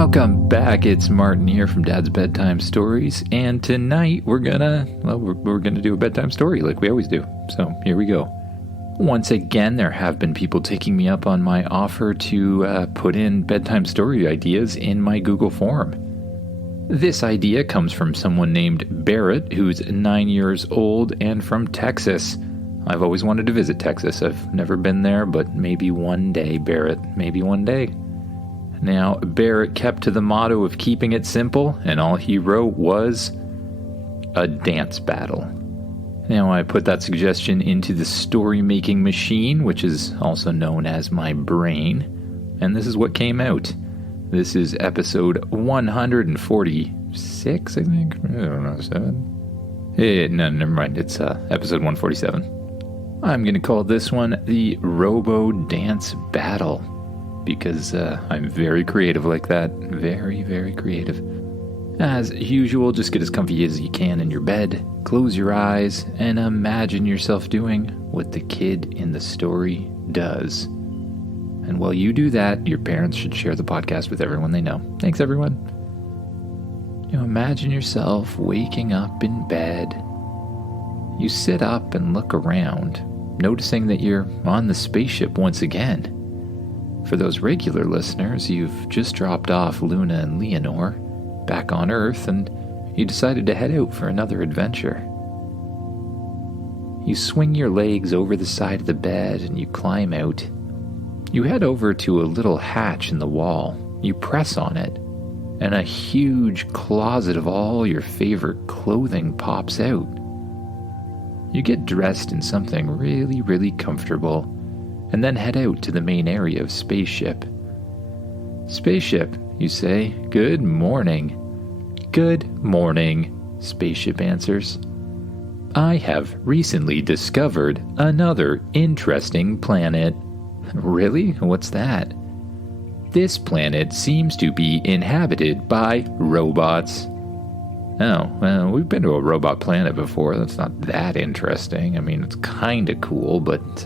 Welcome back. It's Martin here from Dad's Bedtime Stories, and tonight we're gonna do a bedtime story like we always do. So here we go. Once again, there have been people taking me up on my offer to put in bedtime story ideas in my Google form. This idea comes from someone named Barrett, who's 9 years old and from Texas. I've always wanted to visit Texas. I've never been there, but maybe one day, Barrett, maybe one day. Now, Barrett kept to the motto of keeping it simple, and all he wrote was a dance battle. Now, I put that suggestion into the story-making machine, which is also known as my brain, and this is what came out. This is episode 146, I think? I don't know, 7? No, never mind. It's episode 147. I'm going to call this one the Robo Dance Battle, because I'm very creative like that. Very, very creative. As usual, just get as comfy as you can in your bed, close your eyes, and imagine yourself doing what the kid in the story does. And while you do that, your parents should share the podcast with everyone they know. Thanks, everyone. Imagine yourself waking up in bed. You sit up and look around, noticing that you're on the spaceship once again. For those regular listeners, you've just dropped off Luna and Leonore back on Earth, and you decided to head out for another adventure. You swing your legs over the side of the bed and you climb out. You head over to a little hatch in the wall. You press on it, and a huge closet of all your favorite clothing pops out. You get dressed in something really, really comfortable, and then head out to the main area of Spaceship. Spaceship, you say, good morning. Good morning, Spaceship answers. I have recently discovered another interesting planet. Really? What's that? This planet seems to be inhabited by robots. Oh, well, we've been to a robot planet before. That's not that interesting. I mean, it's kinda cool, but,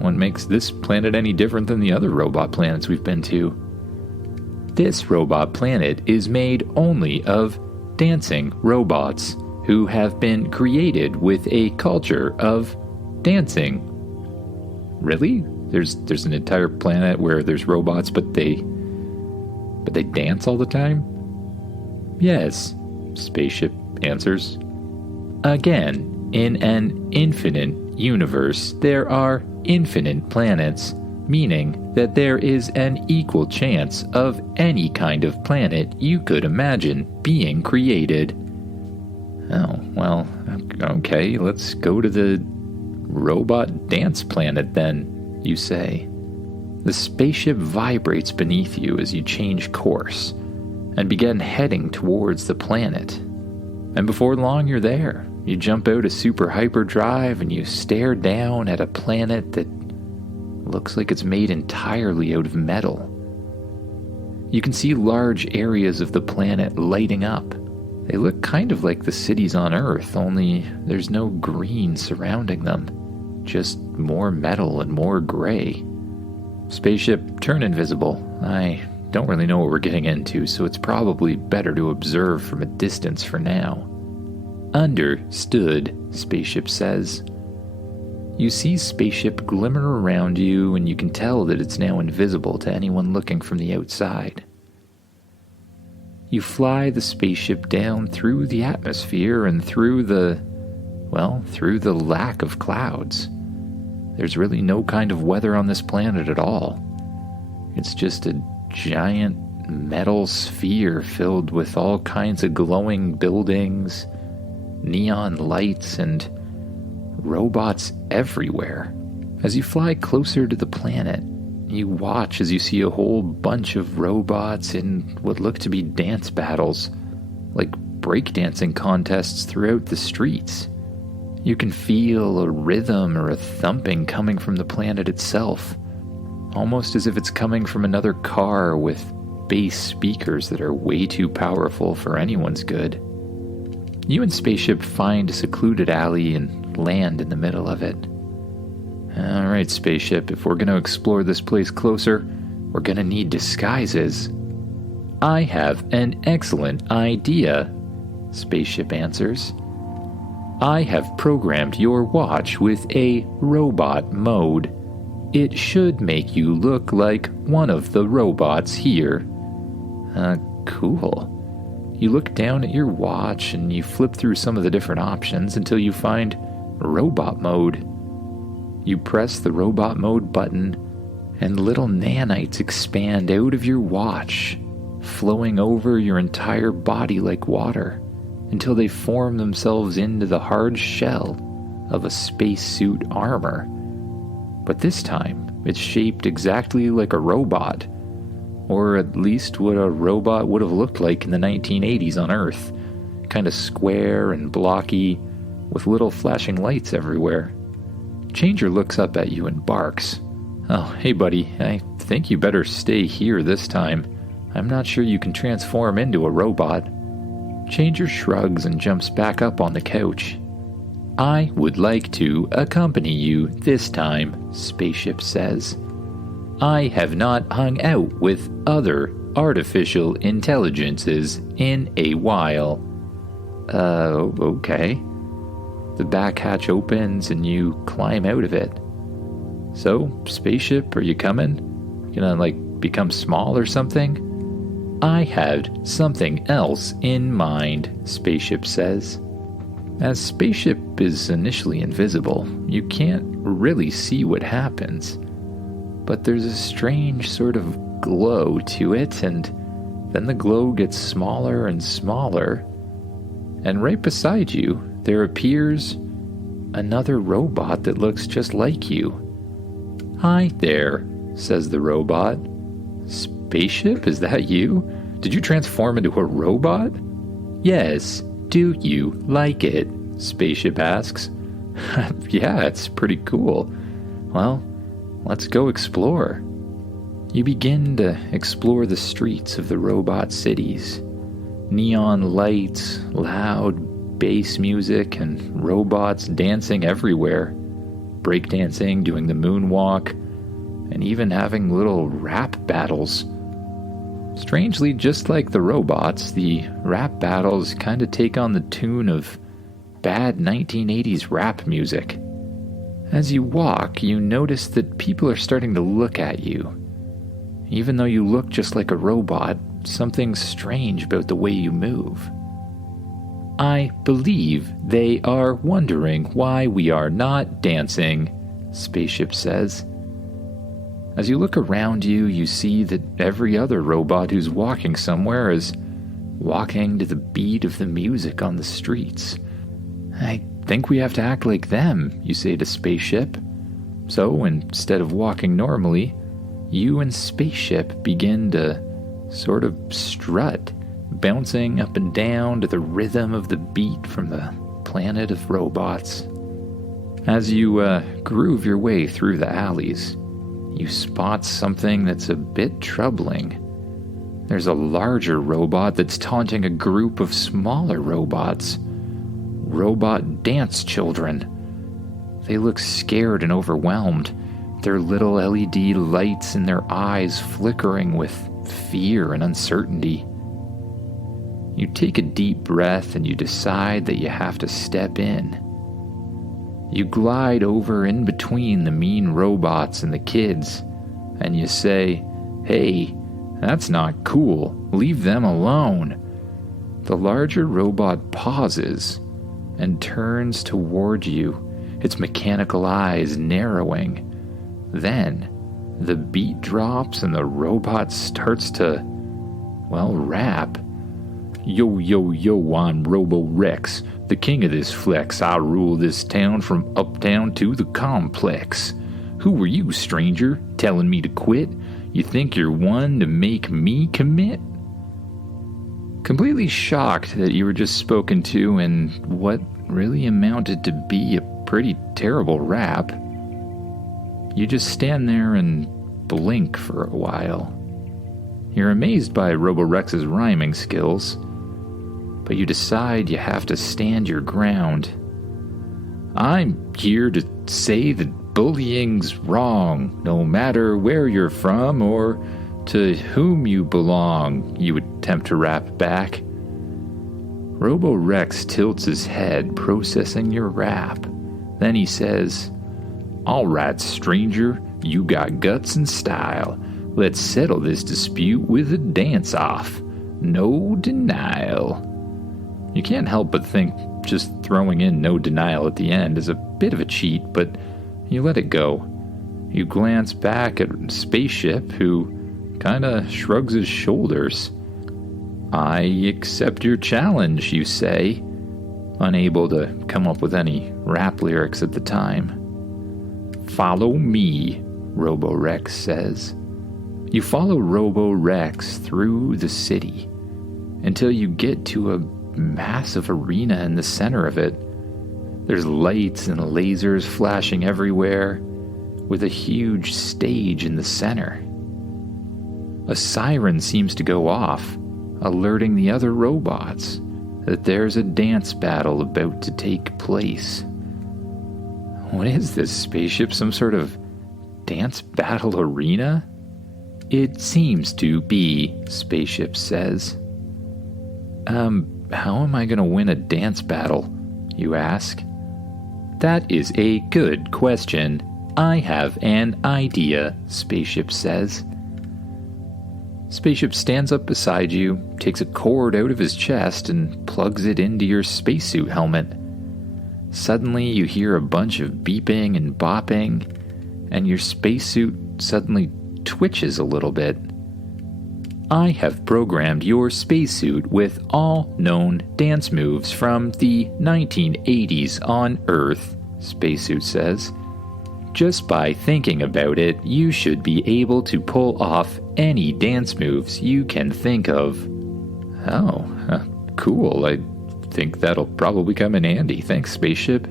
what makes this planet any different than the other robot planets we've been to? This robot planet is made only of dancing robots who have been created with a culture of dancing. Really? There's an entire planet where there's robots, but they dance all the time? Yes, Spaceship answers. Again, in an infinite universe, there are infinite planets, meaning that there is an equal chance of any kind of planet you could imagine being created. Oh, well, okay, let's go to the robot dance planet then, you say. The spaceship vibrates beneath you as you change course and begin heading towards the planet. And before long, you're there. You jump out of super hyperdrive and you stare down at a planet that looks like it's made entirely out of metal. You can see large areas of the planet lighting up. They look kind of like the cities on Earth, only there's no green surrounding them. Just more metal and more gray. Spaceship, turn invisible. I don't really know what we're getting into, so it's probably better to observe from a distance for now. Understood, Spaceship says. You see Spaceship glimmer around you, and you can tell that it's now invisible to anyone looking from the outside. You fly the spaceship down through the atmosphere and through the lack of clouds. There's really no kind of weather on this planet at all. It's just a giant metal sphere filled with all kinds of glowing buildings, neon lights, and robots everywhere. As you fly closer to the planet, you watch as you see a whole bunch of robots in what look to be dance battles, like breakdancing contests throughout the streets. You can feel a rhythm or a thumping coming from the planet itself, almost as if it's coming from another car with bass speakers that are way too powerful for anyone's good. You and Spaceship find a secluded alley and land in the middle of it. Alright, Spaceship, if we're going to explore this place closer, we're going to need disguises. I have an excellent idea, Spaceship answers. I have programmed your watch with a robot mode. It should make you look like one of the robots here. Cool. You look down at your watch and you flip through some of the different options until you find robot mode. You press the robot mode button and little nanites expand out of your watch, flowing over your entire body like water, until they form themselves into the hard shell of a spacesuit armor. But this time, it's shaped exactly like a robot, or at least what a robot would have looked like in the 1980s on Earth. Kind of square and blocky, with little flashing lights everywhere. Changer looks up at you and barks. Oh, hey buddy, I think you better stay here this time. I'm not sure you can transform into a robot. Changer shrugs and jumps back up on the couch. I would like to accompany you this time, Spaceship says. I have not hung out with other artificial intelligences in a while. Okay. The back hatch opens and you climb out of it. So, Spaceship, are you coming? Gonna, become small or something? I had something else in mind, Spaceship says. As Spaceship is initially invisible, you can't really see what happens. But there's a strange sort of glow to it, and then the glow gets smaller and smaller. And right beside you, there appears another robot that looks just like you. Hi there, says the robot. Spaceship, is that you? Did you transform into a robot? Yes, do you like it? Spaceship asks. Yeah, it's pretty cool. Well, let's go explore. You begin to explore the streets of the robot cities. Neon lights, loud bass music, and robots dancing everywhere. Breakdancing, doing the moonwalk, and even having little rap battles. Strangely, just like the robots, the rap battles kind of take on the tune of bad 1980s rap music. As you walk, you notice that people are starting to look at you. Even though you look just like a robot, something's strange about the way you move. I believe they are wondering why we are not dancing, Spaceship says. As you look around you, you see that every other robot who's walking somewhere is walking to the beat of the music on the streets. I think we have to act like them, you say to Spaceship. So, instead of walking normally, you and Spaceship begin to sort of strut, bouncing up and down to the rhythm of the beat from the planet of robots. As you groove your way through the alleys, you spot something that's a bit troubling. There's a larger robot that's taunting a group of smaller robots. Robot dance children. They look scared and overwhelmed, their little LED lights in their eyes flickering with fear and uncertainty. You take a deep breath and you decide that you have to step in. You glide over in between the mean robots and the kids, and you say, "Hey, that's not cool. Leave them alone." The larger robot pauses and turns toward you, its mechanical eyes narrowing. Then, the beat drops and the robot starts to, rap. Yo, yo, yo, I'm Robo Rex, the king of this flex. I rule this town from uptown to the complex. Who are you, stranger, telling me to quit? You think you're one to make me commit? Completely shocked that you were just spoken to in what really amounted to be a pretty terrible rap, you just stand there and blink for a while. You're amazed by Robo-Rex's rhyming skills, but you decide you have to stand your ground. I'm here to say that bullying's wrong, no matter where you're from or To whom you belong, you attempt to rap back. Robo Rex tilts his head, processing your rap. Then he says, "All right, stranger, you got guts and style. Let's settle this dispute with a dance-off. No denial." You can't help but think just throwing in no denial at the end is a bit of a cheat, but you let it go. You glance back at Spaceship, who kinda shrugs his shoulders. "I accept your challenge," you say, unable to come up with any rap lyrics at the time. "Follow me," Robo Rex says. You follow Robo Rex through the city until you get to a massive arena in the center of it. There's lights and lasers flashing everywhere, with a huge stage in the center. A siren seems to go off, alerting the other robots that there's a dance battle about to take place. What is this, Spaceship? Some sort of dance battle arena? "It seems to be," Spaceship says. How am I going to win a dance battle?" you ask. "That is a good question. I have an idea," Spaceship says. Spaceship stands up beside you, takes a cord out of his chest, and plugs it into your spacesuit helmet. Suddenly, you hear a bunch of beeping and bopping, and your spacesuit suddenly twitches a little bit. "I have programmed your spacesuit with all known dance moves from the 1980s on Earth," Spacesuit says. "Just by thinking about it, you should be able to pull off any dance moves you can think of." "Oh, cool. I think that'll probably come in handy. Thanks, Spaceship."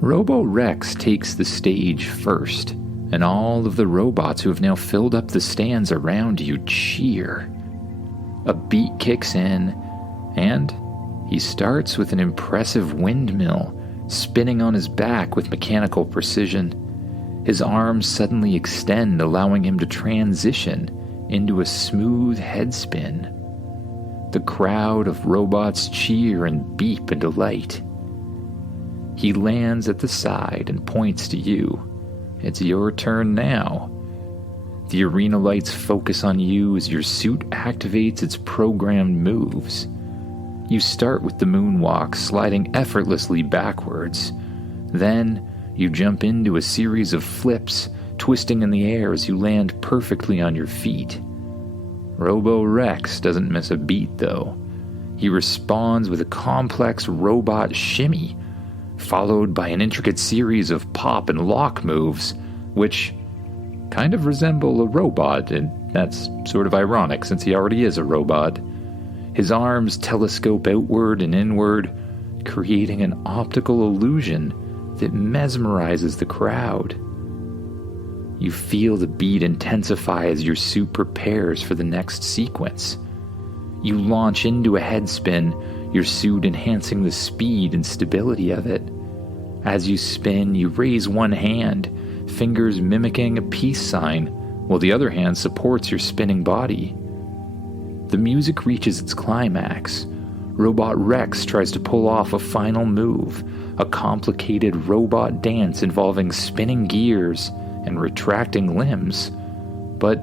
Robo Rex takes the stage first, and all of the robots who have now filled up the stands around you cheer. A beat kicks in, and he starts with an impressive windmill, spinning on his back with mechanical precision. His arms suddenly extend, allowing him to transition into a smooth headspin. The crowd of robots cheer and beep in delight. He lands at the side and points to you. It's your turn now. The arena lights focus on you as your suit activates its programmed moves. You start with the moonwalk, sliding effortlessly backwards. Then, you jump into a series of flips, twisting in the air as you land perfectly on your feet. Robo Rex doesn't miss a beat, though. He responds with a complex robot shimmy, followed by an intricate series of pop and lock moves, which kind of resemble a robot, and that's sort of ironic since he already is a robot. His arms telescope outward and inward, creating an optical illusion that mesmerizes the crowd. You feel the beat intensify as your suit prepares for the next sequence. You launch into a headspin, your suit enhancing the speed and stability of it. As you spin, you raise one hand, fingers mimicking a peace sign, while the other hand supports your spinning body. The music reaches its climax. Robot Rex tries to pull off a final move, a complicated robot dance involving spinning gears and retracting limbs. But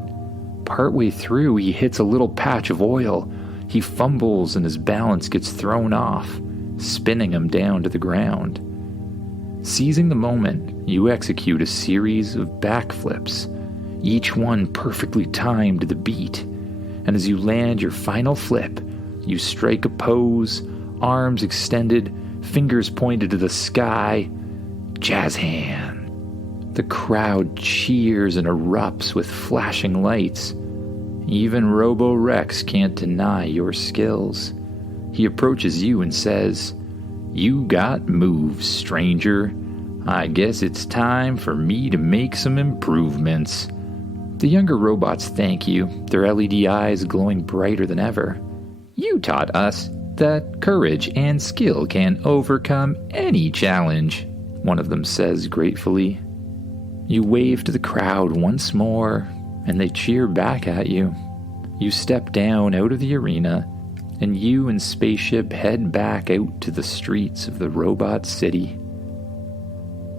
partway through, he hits a little patch of oil. He fumbles and his balance gets thrown off, spinning him down to the ground. Seizing the moment, you execute a series of backflips, each one perfectly timed to the beat. And as you land your final flip, you strike a pose, arms extended, fingers pointed to the sky. Jazz hand. The crowd cheers and erupts with flashing lights. Even Robo Rex can't deny your skills. He approaches you and says, "You got moves, stranger. I guess it's time for me to make some improvements." The younger robots thank you, their LED eyes glowing brighter than ever. "You taught us that courage and skill can overcome any challenge," one of them says gratefully. You wave to the crowd once more, and they cheer back at you. You step down out of the arena, and you and Spaceship head back out to the streets of the robot city.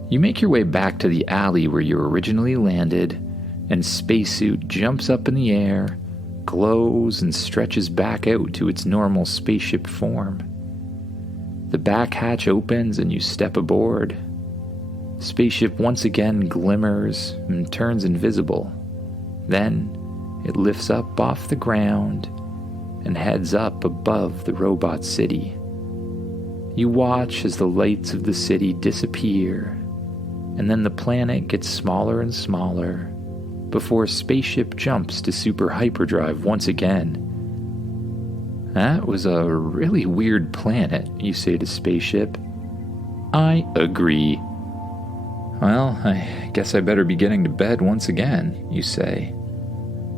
You make your way back to the alley where you originally landed, and Spacesuit jumps up in the air, glows, and stretches back out to its normal spaceship form. The back hatch opens and you step aboard. Spaceship once again glimmers and turns invisible. Then it lifts up off the ground and heads up above the robot city. You watch as the lights of the city disappear, and then the planet gets smaller and smaller before Spaceship jumps to super hyperdrive once again. "That was a really weird planet," you say to Spaceship. "I agree." "Well, I guess I better be getting to bed once again," you say.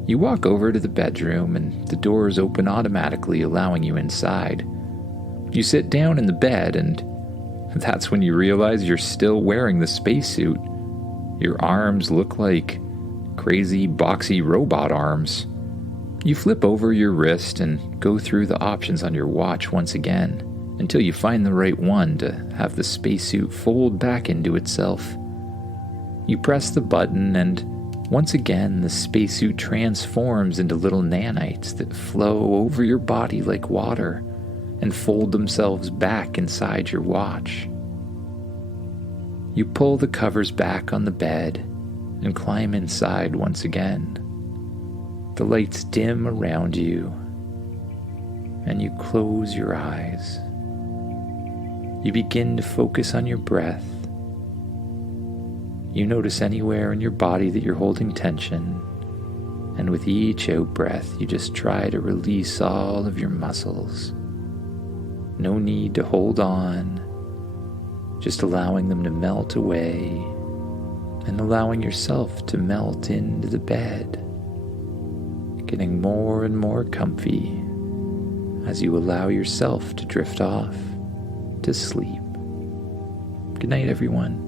You walk over to the bedroom and the doors open automatically, allowing you inside. You sit down in the bed, and that's when you realize you're still wearing the spacesuit. Your arms look like crazy, boxy robot arms. You flip over your wrist and go through the options on your watch once again, until you find the right one to have the spacesuit fold back into itself. You press the button, and once again the spacesuit transforms into little nanites that flow over your body like water and fold themselves back inside your watch. You pull the covers back on the bed and climb inside once again. The lights dim around you, and you close your eyes. You begin to focus on your breath. You notice anywhere in your body that you're holding tension, and with each out-breath, you just try to release all of your muscles. No need to hold on, just allowing them to melt away, and allowing yourself to melt into the bed, getting more and more comfy as you allow yourself to drift off to sleep. Good night, everyone.